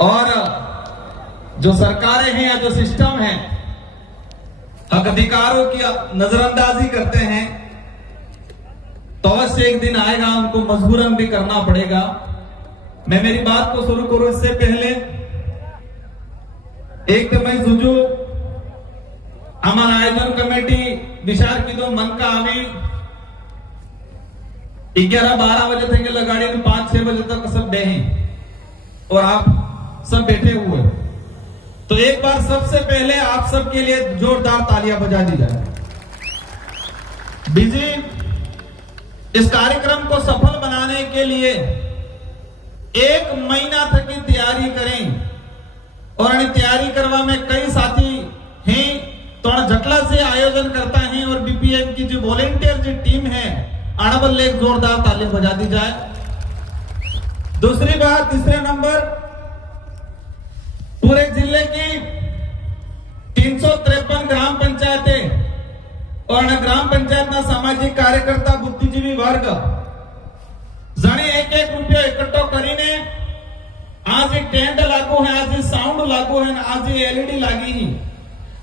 और जो सरकारें हैं या जो सिस्टम है हक अधिकारों की नजरअंदाजी करते हैं तो अवश्य एक दिन आएगा उनको मजबूरन भी करना पड़ेगा। मैं मेरी बात को शुरू करूं इससे पहले एक तो मैं जुजू हमारा आयोजन कमेटी विचार की दो मन का आमी 11-12 बजे थे लगाड़ी 5-6 बजे तक सब बेहे और आप सब बैठे हुए, तो एक बार सबसे पहले आप सबके लिए जोरदार तालियां बजा दी जाए। बिजी इस कार्यक्रम को सफल बनाने के लिए 1 महीना तक की तैयारी करें और तैयारी करवा में कई साथी हैं तो जटला से आयोजन करता है और बीपीएम की जो वॉलेंटियर जो टीम है अड़बल एक जोरदार तालियां बजा दी जाए। दूसरी बात, तीसरे नंबर, पूरे जिले की 353 ग्राम पंचायतें और ग्राम पंचायत ना सामाजिक कार्यकर्ता बुद्धिजीवी वर्ग जने 1-1 रुपया इकट्ठो करीने आज ये टेंट लागू है, आज ये साउंड लागू है, आज ये एलईडी लागी है,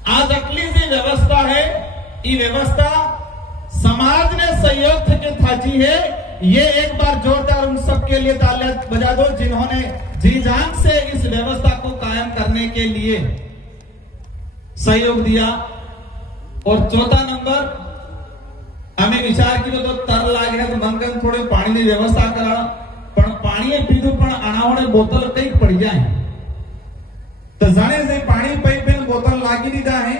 आज अकली जी व्यवस्था है, ये व्यवस्था समाज ने सहयोग के थाची है। ये एक बार जोरदार उन सबके लिए तालियां बजा दो जिन्होंने जी जान से इस व्यवस्था को कायम करने के लिए सहयोग दिया। और चौथा नंबर, हमें विचार की तो तर लागे है तो मन कर थोड़े पानी की व्यवस्था करा पण पानी पीधु पण अनावड़े बोतल कई पड़ जाए तो जाने से पानी पाइप में बोतल लागी दीदा है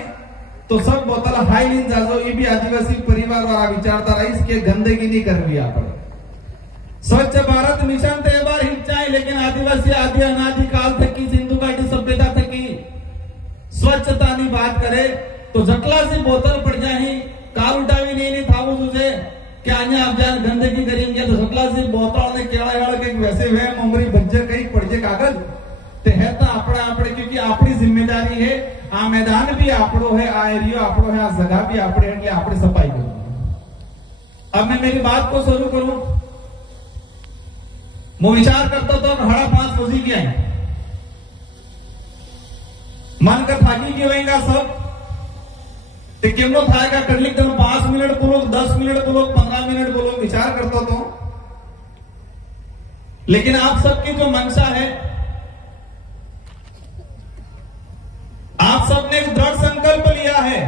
तो सब बोतल हाई लीन जाजो। ये भी आदिवासी परिवार वाला विचारता रही इसके गंदगी नहीं करवी आप स्वच्छ भारत मिशन तो एक बार हिट चाहे, लेकिन आदिवासी आदि अनादि काल तक की सिंधु घाटी सभ्यता तक की स्वच्छता की बात करे तो जटला से बोतल पड़ जाए काल उठावी नहीं था वो तुझे क्या आप जान गंदगी करेंगे तो जटला से बोतल ने केड़ा के वैसे वे मोमरी बच्चे कहीं पड़ जाए कागज ते है तो अपना अपने, क्योंकि अपनी जिम्मेदारी है। आ मैदान भी आपड़ो है, आ एरियो आपड़ो है, आ जगह भी आपड़े है, એટલે આપણે सफाई करो। अब मैं मेरी बात को शुरू करूं। मैं विचार करता तो 5:30 बजी गया है, मन का थाकी गएगा सब ते केमनो थाएगा कर ली 5 मिनट बोलो, 10 मिनट बोलो, 15 मिनट बोलो, विचार करता तो। लेकिन आप सबकी जो मंशा है, आप सबने एक दृढ़ संकल्प लिया है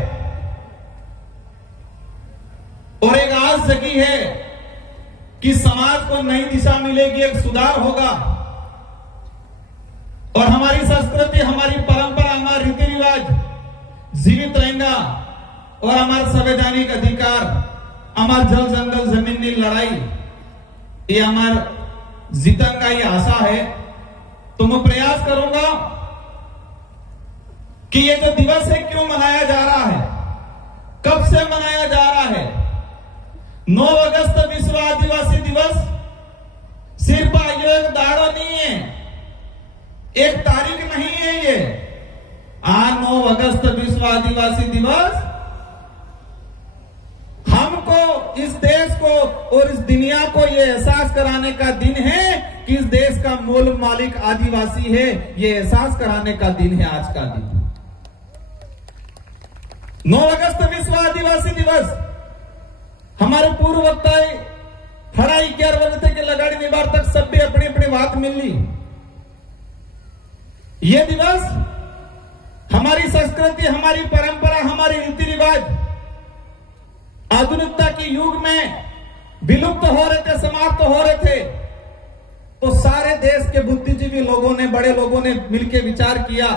और एक आस जगी है कि समाज को नई दिशा मिलेगी, एक सुधार होगा और हमारी संस्कृति, हमारी परंपरा, हमारे रीति रिवाज जीवित रहेगा और हमारा संवैधानिक अधिकार, हमार जल जंगल जमीन की लड़ाई ये हमार जीतन का ही आशा है। तो मैं प्रयास करूंगा कि ये जो दिवस है क्यों मनाया जा रहा है, कब से मनाया जा रहा है। 9 अगस्त विश्व आदिवासी दिवस सिर्फ एक दाड़ो नहीं है, एक तारीख नहीं है ये। 9 अगस्त विश्व आदिवासी दिवस हमको, इस देश को और इस दुनिया को ये एहसास कराने का दिन है कि इस देश का मूल मालिक आदिवासी है। ये एहसास कराने का दिन है आज का दिन। 9 अगस्त विश्व आदिवासी दिवस हमारे पूर्व वक्ताएं 11:30 बजे के लगाड़ी निबार तक सब भी अपनी अपनी बात मिल ली। ये दिवस हमारी संस्कृति, हमारी परंपरा, हमारी रीति रिवाज आधुनिकता के युग में विलुप्त हो रहे थे, समाप्त हो रहे थे। तो सारे देश के बुद्धिजीवी लोगों ने, बड़े लोगों ने मिलकर विचार किया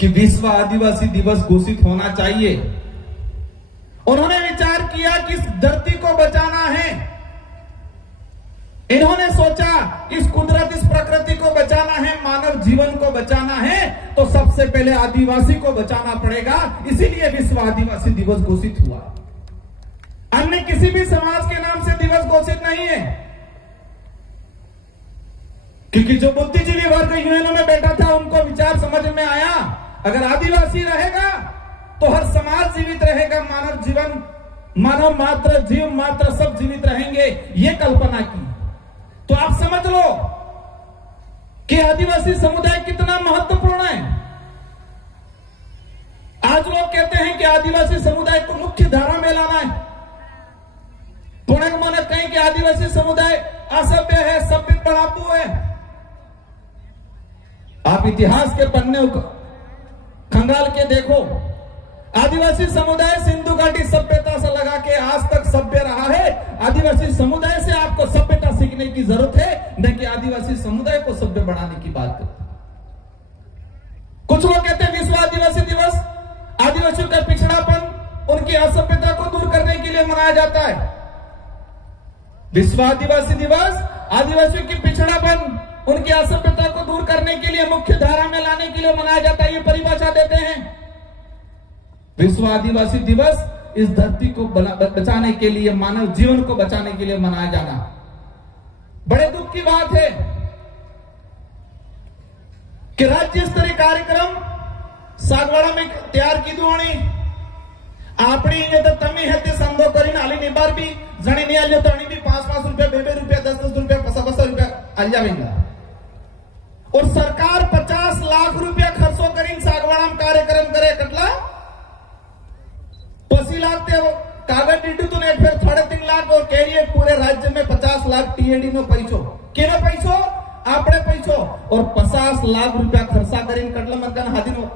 कि विश्व आदिवासी दिवस घोषित होना चाहिए। उन्होंने विचार किया कि इस धरती को बचाना है। इन्होंने सोचा इस कुदरत, इस प्रकृति को बचाना है, मानव जीवन को बचाना है तो सबसे पहले आदिवासी को बचाना पड़ेगा। इसीलिए विश्व आदिवासी दिवस घोषित हुआ। अन्य किसी भी समाज के नाम से दिवस घोषित नहीं है, क्योंकि जो बुद्धिजीवी वर्ग यूएनओ में बैठा था उनको विचार समझ में आया अगर आदिवासी रहेगा तो हर समाज जीवित रहेगा, मानव जीवन, मानव मात्र, जीव मात्र सब जीवित रहेंगे। ये कल्पना की। तो आप समझ लो कि आदिवासी समुदाय कितना महत्वपूर्ण है। आज लोग कहते हैं कि आदिवासी समुदाय को मुख्य धारा में लाना है। पुणे मन कहें कि आदिवासी समुदाय असभ्य है, सभ्य पढ़ाकू है। आप इतिहास के पन्ने खंगाल के देखो, आदिवासी समुदाय सिंधु घाटी सभ्यता से लगा के आज तक सभ्य रहा है। आदिवासी समुदाय से आपको सभ्यता सीखने की जरूरत है, न कि आदिवासी समुदाय को सभ्य बनाने की बात करते। कुछ लोग कहते हैं विश्व आदिवासी दिवस आदिवासियों का पिछड़ापन, उनकी असभ्यता को दूर करने के लिए मनाया जाता है। विश्व आदिवासी दिवस आदिवासियों की पिछड़ापन, उनकी असभ्यता को दूर करने के लिए, मुख्य धारा में लाने के लिए मनाया जाता है। ये परिभाषा देते हैं। विश्व आदिवासी दिवस इस धरती को बचाने के लिए, मानव जीवन को बचाने के लिए मनाया जाना बड़े दुख की बात है कि राज्य स्तरीय कार्यक्रम सागवाड़ा में तैयार की दुआणी आपणी तो तमी है ते संदो करीने आली ने बार भी जणी नहीं आल्यो तो भी 5-5 रुपया 2-2 रुपया 10-10 रुपया 50-50 रुपया आ जावेंगा। और सरकार 50 लाख रुपया खर्चो करीने सागवाड़ा में कार्यक्रम करे कटला 80 लाख ते कागज डीडू तो ने फिर 3.5 लाख और कैरियर पूरे राज्य में 50 लाख टीएडी नो पैसो केनो पैसो आपणे पैसो और 50 लाख रुपया खर्चा करीने कटला मनकन हादीनो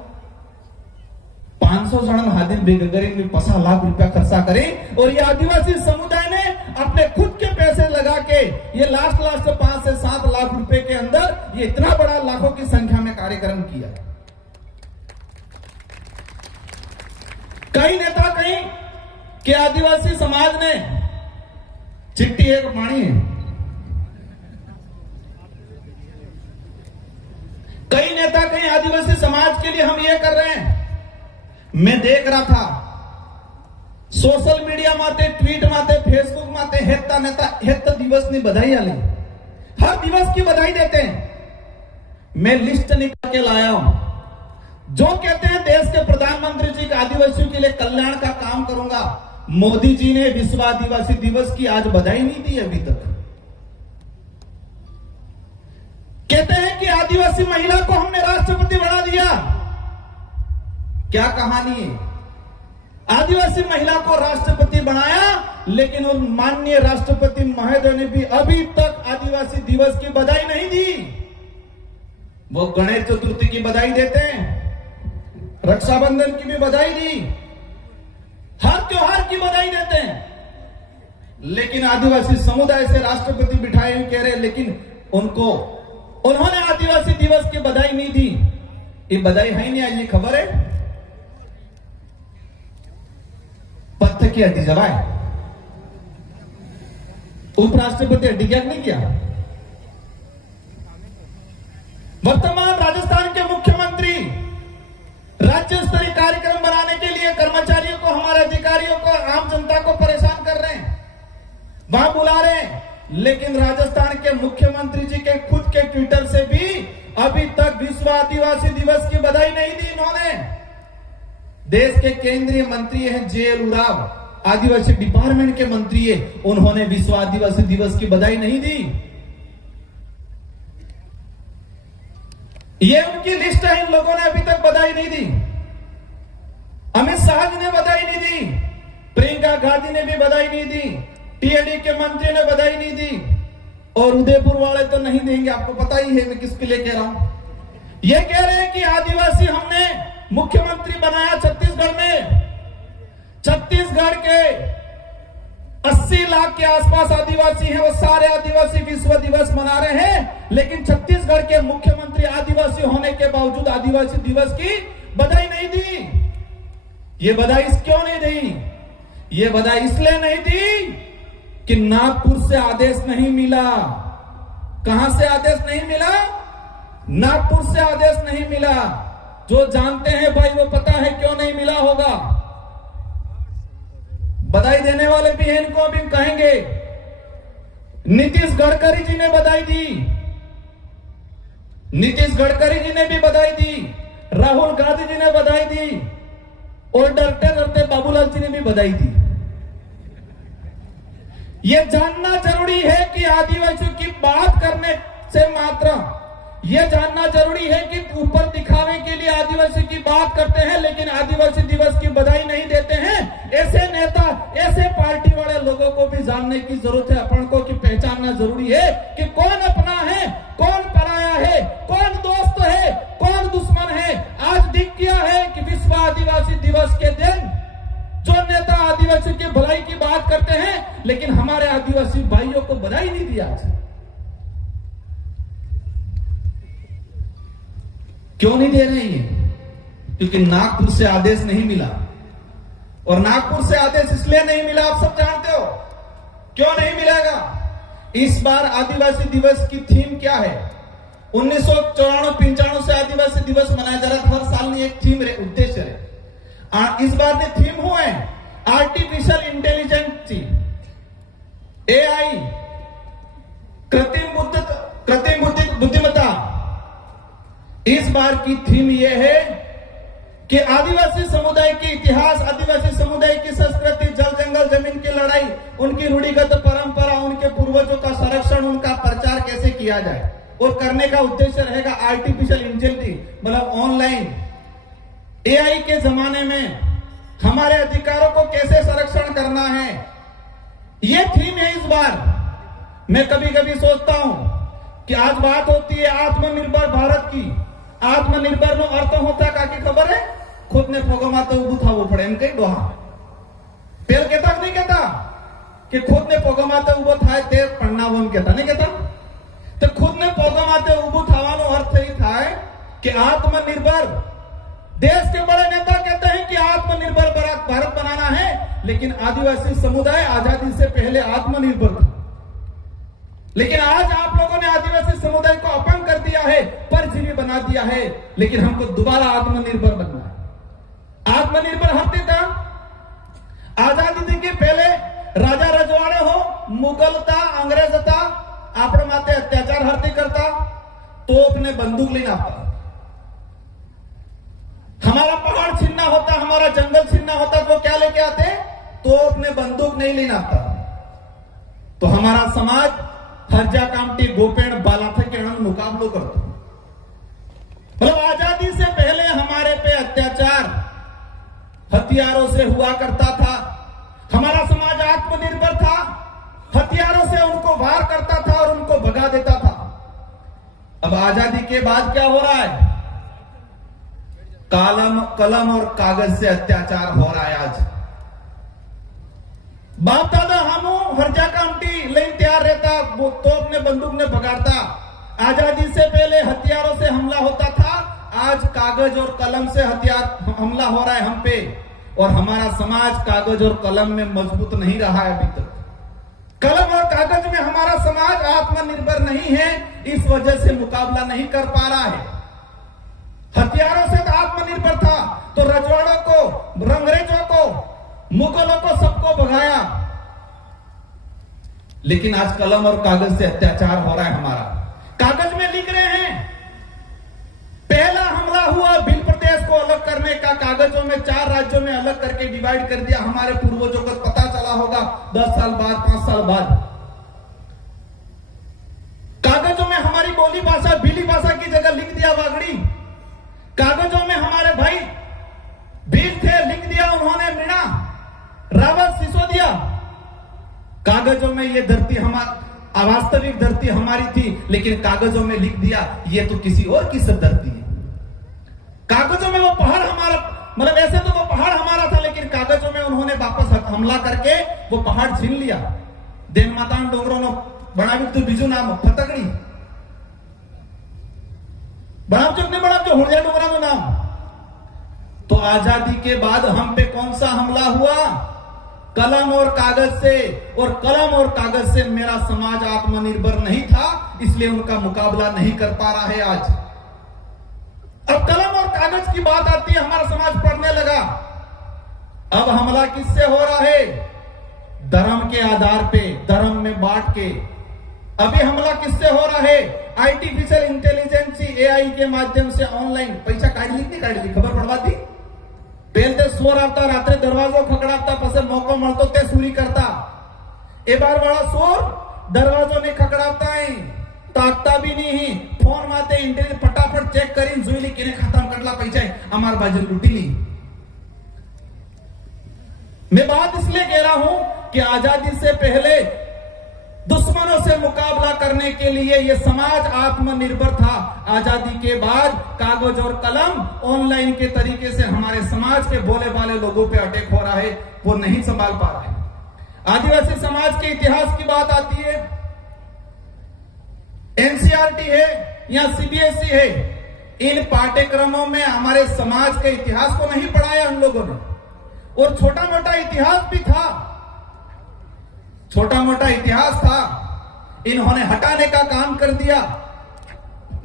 500 जन हादिन भेगा करेंगे 50 लाख रुपया खर्चा करें। और ये आदिवासी समुदाय ने अपने खुद के पैसे लगा के ये लास्ट 5 से 7 लाख रुपए के अंदर ये इतना बड़ा लाखों की संख्या में कार्यक्रम किया। कई नेता कहीं कि आदिवासी समाज ने चिट्ठी एक पानी है, कई नेता कहीं आदिवासी समाज के लिए हम ये कर रहे हैं। मैं देख रहा था सोशल मीडिया माते, ट्वीट माते, फेसबुक माते हेत्ता नेता हेत्ता दिवस की बधाई आली, हर दिवस की बधाई देते हैं। मैं लिस्ट निकाल के लाया हूं जो कहते हैं देश के प्रधानमंत्री जी का आदिवासियों के लिए कल्याण का काम करूंगा। मोदी जी ने विश्व आदिवासी दिवस की आज बधाई नहीं दी अभी तक। कहते हैं कि आदिवासी महिला को हमने राष्ट्रपति बना दिया। क्या कहानी है? आदिवासी महिला को राष्ट्रपति बनाया, लेकिन उन माननीय राष्ट्रपति महोदय ने भी अभी तक आदिवासी दिवस की बधाई नहीं दी। वो गणेश चतुर्थी की बधाई देते हैं, रक्षाबंधन की भी बधाई दी, हर त्योहार की बधाई देते हैं, लेकिन आदिवासी समुदाय से राष्ट्रपति बिठाए हुए कह रहे, लेकिन उन्होंने आदिवासी दिवस की बधाई नहीं दी। ये बधाई है नहीं आई, ये खबर है? पत्थर की हड्डी जवाए, उपराष्ट्रपति हड्डी क्या नहीं किया। वर्तमान राजस्थान के मुख्यमंत्री राज्य स्तरीय कार्यक्रम बनाने के लिए कर्मचारियों को, हमारे अधिकारियों को, आम जनता को परेशान कर रहे हैं, वहां बुला रहे हैं, लेकिन राजस्थान के मुख्यमंत्री जी के खुद के ट्विटर से भी अभी तक विश्व आदिवासी दिवस की बधाई नहीं दी इन्होंने। देश के केंद्रीय मंत्री हैं जेएल उराव, आदिवासी डिपार्टमेंट के मंत्री है, उन्होंने विश्व आदिवासी दिवस की बधाई नहीं दी। ये उनकी लिस्ट है, इन लोगों ने अभी तक बधाई नहीं दी। अमित शाह जी ने बधाई नहीं दी, प्रियंका गांधी ने भी बधाई नहीं दी, टीएडी के मंत्री ने बधाई नहीं दी, और उदयपुर वाले तो नहीं देंगे, आपको पता ही है मैं किसके लिए कह रहा हूं। ये कह रहे हैं कि आदिवासी हमने मुख्यमंत्री बनाया छत्तीसगढ़ में, छत्तीसगढ़ के 80 लाख के आसपास आदिवासी हैं, वो सारे आदिवासी विश्व दिवस मना रहे हैं, लेकिन छत्तीसगढ़ के मुख्यमंत्री आदिवासी होने के बावजूद आदिवासी दिवस की बधाई नहीं दी। ये बधाई क्यों नहीं दी? ये बधाई इसलिए नहीं दी कि नागपुर से आदेश नहीं मिला। कहां से आदेश नहीं मिला? नागपुर से आदेश नहीं मिला। जो जानते हैं भाई वो पता है क्यों नहीं मिला होगा। बधाई देने वाले भी हैं, इनको भी कहेंगे। नीतीश गडकरी जी ने बधाई दी, नीतीश गडकरी जी ने भी बधाई दी, राहुल गांधी जी ने बधाई दी, और डरते डरते बाबूलाल जी ने भी बधाई दी। यह जानना जरूरी है कि आदिवासियों की बात करने से मात्र ये जानना जरूरी है कि ऊपर दिखावे के लिए आदिवासी की बात करते हैं लेकिन आदिवासी दिवस की बधाई नहीं देते हैं। ऐसे नेता, ऐसे पार्टी वाले लोगों को भी जानने की जरूरत है, अपन को की पहचानना जरूरी है कि कौन अपना है, कौन पराया है, कौन दोस्त है, कौन दुश्मन है। आज दिख गया है कि विश्व आदिवासी दिवस के दिन जो नेता आदिवासी की भलाई की बात करते हैं लेकिन हमारे आदिवासी भाइयों को बधाई नहीं दिया। क्यों नहीं दे रहे हैं? क्योंकि नागपुर से आदेश नहीं मिला, और नागपुर से आदेश इसलिए नहीं मिला आप सब जानते हो। क्यों नहीं मिलेगा? इस बार आदिवासी दिवस की थीम क्या है? 1994-95 से आदिवासी दिवस मनाया जा रहा था, हर साल एक थीम उद्देश्य है। इस बार ने थीम हुआ है आर्टिफिशियल इंटेलिजेंस, एआई, कृत्रिम बुद्धिमत्ता। इस बार की थीम यह है कि आदिवासी समुदाय की इतिहास, आदिवासी समुदाय की संस्कृति, जल जंगल जमीन की लड़ाई, उनकी रूढ़िगत परंपरा, उनके पूर्वजों का संरक्षण, उनका प्रचार कैसे किया जाए। और करने का उद्देश्य रहेगा आर्टिफिशियल इंटेलिजेंस, मतलब ऑनलाइन एआई के जमाने में हमारे अधिकारों को कैसे संरक्षण करना है, यह थीम है इस बार। मैं कभी कभी सोचता हूं कि आज बात होती है आत्मनिर्भर भारत की। आत्मनिर्भर नो अर्थ होता का की खबर है? खुद ने पोगमाते उबू थावू पड़े एम कई दोहा पेल कहता नहीं कहता कि खुद ने पोगमाते उबो थाय ते पढ़नावम कहता नहीं कहता। तो खुद ने पोगमाते उबू थावानो अर्थ ही था कि आत्मनिर्भर। देश के बड़े नेता कहते हैं कि आत्मनिर्भर भारत बनाना है, लेकिन आदिवासी समुदाय आजादी से पहले आत्मनिर्भर था। लेकिन आज आप लोगों ने आदिवासी समुदाय को अपंग कर दिया है, परजीवी बना दिया है, लेकिन हमको दोबारा आत्मनिर्भर बनना है। आत्मनिर्भर हत्ते था आजादी के पहले राजा रजवाड़े हो, मुगल था, अंग्रेज था, आपण माते अत्याचार हरती करता, तोप ने बंदूक लेना था। हमारा पहाड़ छीनना होता, हमारा जंगल छीनना होता तो क्या लेके आते? तोप ने बंदूक नहीं लेना था। तो हमारा समाज हरजा कामटी गोपेण बाला थे के मुकाबलो करता। मतलब आजादी से पहले हमारे पे अत्याचार हथियारों से हुआ करता था। हमारा समाज आत्मनिर्भर था, हथियारों से उनको वार करता था और उनको भगा देता था। अब आजादी के बाद क्या हो रहा है? कलम और कागज से अत्याचार हो रहा है। आज बाप दादा हम हरजा कामटी ले तैयार रहता, वो तोप ने बंदूक ने भगाड़ता। आजादी से पहले हथियारों से हमला होता था, आज कागज और कलम से हथियार हमला हो रहा है हम पे। और हमारा समाज कागज और कलम में मजबूत नहीं रहा है अभी तक। कलम और कागज में हमारा समाज आत्मनिर्भर नहीं है, इस वजह से मुकाबला नहीं कर पा रहा है। हथियारों से तो आत्मनिर्भर था, तो रजवाड़ों को, अंग्रेजों को, मुगलों को सबको भगाया। लेकिन आज कलम और कागज से अत्याचार हो रहा है हमारा। कागज में लिख रहे हैं, पहला हमला हुआ भिल प्रदेश को अलग करने का, कागजों में 4 राज्यों में अलग करके डिवाइड कर दिया। हमारे पूर्वजों को पता चला होगा 10 साल बाद, 5 साल बाद। कागजों में हमारी बोली भाषा, भीली भाषा की जगह लिख दिया वागड़ी। कागजों में हमारे भाई भील थे, लिख दिया उन्होंने मीणा, रावत, सिसोदिया। कागजों में ये धरती हमारी वास्तविक धरती हमारी थी, लेकिन कागजों में लिख दिया ये तो किसी और की सब धरती है। कागजों में वो पहाड़ हमारा, मतलब ऐसे तो वो पहाड़ हमारा था, लेकिन कागजों में उन्होंने वापस हमला करके वो पहाड़ छीन लिया। देन मातान डोंगरों ने बनावी तो बीजू नाम फतकड़ी बनाव चुक ने बनाव जो हुड़िया डोंगरा का नाम। तो आजादी के बाद हम पे कौन सा हमला हुआ? कलम और कागज से। और कलम और कागज से मेरा समाज आत्मनिर्भर नहीं था, इसलिए उनका मुकाबला नहीं कर पा रहा है आज। अब कलम और कागज की बात आती है, हमारा समाज पढ़ने लगा। अब हमला किससे हो रहा है? धर्म के आधार पे, धर्म में बांट के। अभी हमला किससे हो रहा है? आर्टिफिशियल इंटेलिजेंस, एआई के माध्यम से ऑनलाइन पैसा काढ़ी ली, खबर पड़वा दी। पहले सोर आता, रात्रे दरवाजो खकड़ाता, पसे मौको मळतो ते चोरी करता। ए बार वाला सोर दरवाजो ने खकड़ाता है, ताकता भी नहीं, फोन माते केली केने खत्म करला पैसा हमार बाजू लुटी ली। मैं बात इसलिए कह रहा हूं कि आजादी से पहले दुश्मनों से मुकाबला करने के लिए यह समाज आत्मनिर्भर था। आजादी के बाद कागज और कलम ऑनलाइन के तरीके से हमारे समाज के भोले भाले लोगों पे अटैक हो रहा है, वो नहीं संभाल पा रहा है। आदिवासी समाज के इतिहास की बात आती है, एनसीईआरटी है या सीबीएसई है, इन पाठ्यक्रमों में हमारे समाज के इतिहास को नहीं पढ़ाया हम लोगों ने। और छोटा मोटा इतिहास भी था, छोटा मोटा इतिहास था, इन्होंने हटाने का काम कर दिया।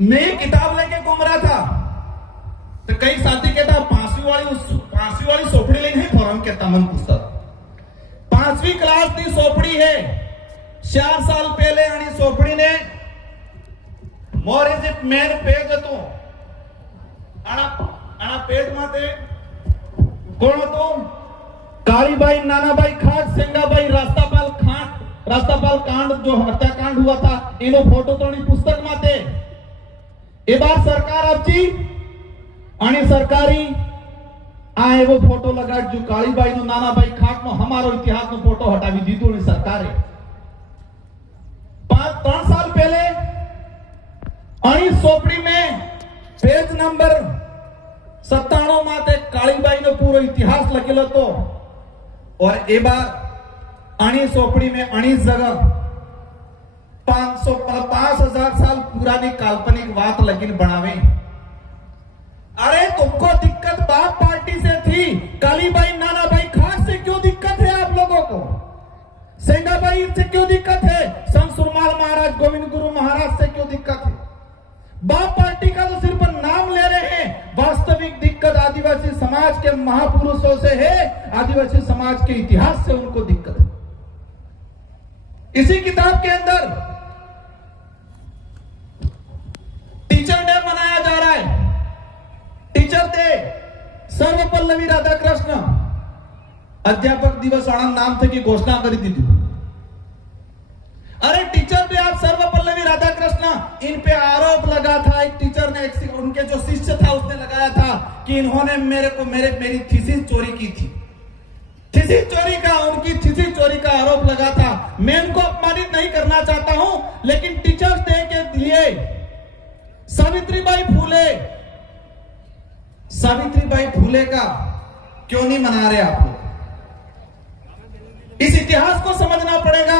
नई किताब लेके घूम रहा था तो कई साथी कहता 5वीं वाली सोपड़ी लेनी है फॉरम के तमन पुस्तक 5वीं क्लास की सोपड़ी है 4 साल पहले आणि सोपड़ी ने more is it main page હતો આના પેજ માતે કોણ હતું? कालीबाई, नानाबाई खाट, सेंगाबाई, रास्तापाल कांड जो हत्याकांड हुआ था, इनो फोटो तो पुस्तक माते ए बार सरकार आपची आणि सरकारी आ एवो फोटो लगाड जो कालीबाई नो नानाबाई खाट नो हमारो इतिहास नो फोटो हटावी दीधो ने सरकारे 3 साल पहले आणि सोपड़ी में पेज नंबर 97 माते कालीबाई नो पूरो इतिहास लखेलो तो। और ए बार अणी सोपड़ी में 19 जगह 5000 साल पुरानी काल्पनिक बात लगिन बनावे। अरे तुमको दिक्कत बाप पार्टी से थी, कालीबाई नानाबाई खाट से क्यों दिक्कत है आप लोगों को? सेंगाबाई से क्यों दिक्कत है? संत सुरमाल महाराज, गोविंद गुरु महाराज से क्यों दिक्कत है? बाप पार्टी का तो सिर्फ नाम ले रहे हैं, वास्तविक दिक्कत आदिवासी समाज के महापुरुषों से है, आदिवासी समाज के इतिहास से उनको दिक्कत है। इसी किताब के अंदर टीचर डे मनाया जा रहा है। टीचर डे सर्वपल्लवी राधाकृष्ण अध्यापक दिवस आनंद नाम थे की घोषणा करी थी। अरे टीचर डे आप सर्वपल्लवी राधाकृष्ण, इन पे आरोप लगा था, एक टीचर ने उनके जो शिष्य था उसने लगाया था कि इन्होंने मेरी थीसिस चोरी की थी। उनकी थीसिस चोरी का आरोप लगा था। मैं उनको अपमानित नहीं करना चाहता हूं, लेकिन टीचर्स डे के लिए सावित्रीबाई फूले का क्यों नहीं मना रहे आप लोग? इस इतिहास को समझना पड़ेगा।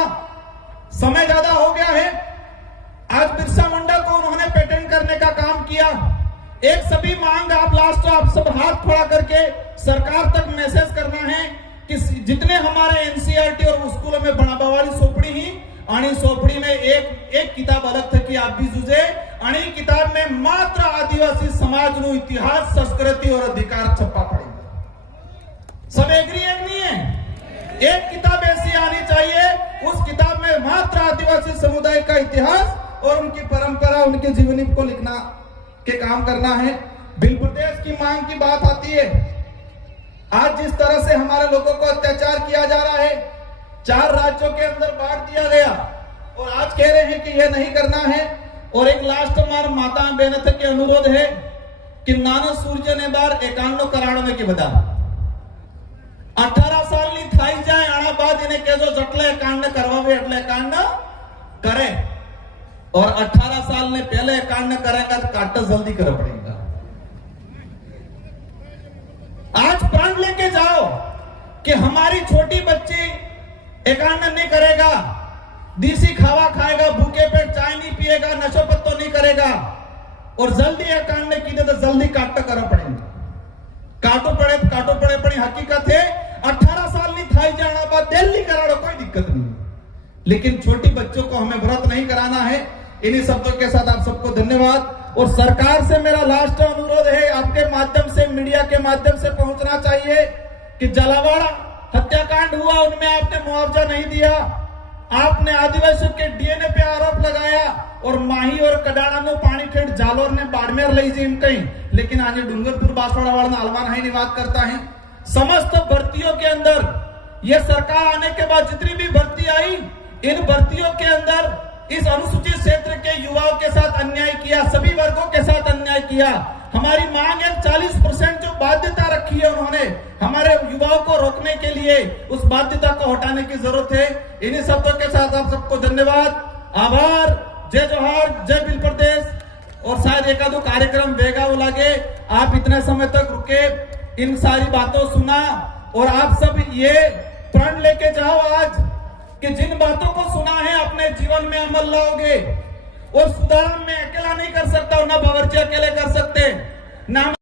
समय ज्यादा हो गया है। आज बिरसा मुंडा को उन्होंने पेटेंट करने का काम किया। एक सभी मांग आप सब हाथ खड़ा करके सरकार तक मैसेज करना है कि जितने हमारे एनसीईआरटी और स्कूलों में बनावाली सोपड़ी ही आणि सोपड़ी में एक किताब अलग थी कि आप भी जुझे आणि किताब में मात्र आदिवासी समाज नो इतिहास, संस्कृति और अधिकार छपा पड़ेगा। सब एग्री नहीं है? एक किताब ऐसी आनी चाहिए, उस किताब में मात्र आदिवासी समुदाय का इतिहास और उनकी परंपरा, उनके जीवनी को लिखना के काम करना है। बिल प्रदेश की मांग की बात आती है। आज जिस तरह से हमारे लोगों को अत्याचार किया जा रहा है, 4 राज्यों के अंदर बांट दिया गया और आज कह रहे हैं कि यह नहीं करना है। और एक लास्ट मार माता बेनथ के अनुरोध है कि नानो सूर्य ने बार 51 कराड़ने की बता 18 साल ની થઈ જાય આના બાદ એને કહેજો જેટલે કાંડ કરવાવે એટલે કાંડ કરે और 18 साल ने पहले कांड करेगा तो काट जल्दी कर पड़ेगा। आज प्राण लेके जाओ कि हमारी छोटी बच्ची एकांड नहीं करेगा, देसी खावा खाएगा, भूखे पेट चाय नहीं पिएगा, नशो पत्तो नहीं करेगा और जल्दी एकांड की तो जल्दी काट कर पड़ेगा। काटो पड़े पड़ी हकीकत है 18 साल नहीं थाई जाना बाद दिल्ली कराड़ो कोई दिक्कत नहीं, लेकिन छोटी बच्चों को हमें व्रत नहीं कराना है। इन्हीं शब्दों के साथ आप सबको धन्यवाद। और सरकार से मेरा लास्ट अनुरोध है, आपके माध्यम से, मीडिया के माध्यम से पहुंचना चाहिए कि जलावाड़ा हत्याकांड हुआ, उनमें आपने मुआवजा नहीं दिया, आपने आदिवासियों के डीएनए पे आरोप लगाया और माही और कडाणा नो पानी ठेठ जालोर ने बाड़मेर लई जी कहीं, लेकिन आज डूंगरपुर बांसवाड़ा वाला अलमान हाई बात करता है। समस्त भर्तियों के अंदर यह सरकार आने के बाद जितनी भी भर्ती आई, इन भर्तियों के अंदर इस अनुसूचित क्षेत्र के युवाओं के साथ अन्याय किया, सभी वर्गों के साथ अन्याय किया। हमारी मांग है 40% जो बाध्यता रखी है उन्होंने हमारे युवाओं को रोकने के लिए, उस बाध्यता को हटाने की जरूरत है। इन्हीं शब्दों के साथ आप सबको धन्यवाद, आभार, जय जोहार, जय भील प्रदेश। और शायद एक आधो कार्यक्रम देगा वो लगे, आप इतने समय तक रुके, इन सारी बातों सुना और आप सब ये प्रण लेके जाओ आज कि जिन बातों को सुना है अपने जीवन में अमल लाओगे। और सुधार में अकेला नहीं कर सकता, ना बावर्ची अकेले कर सकते, ना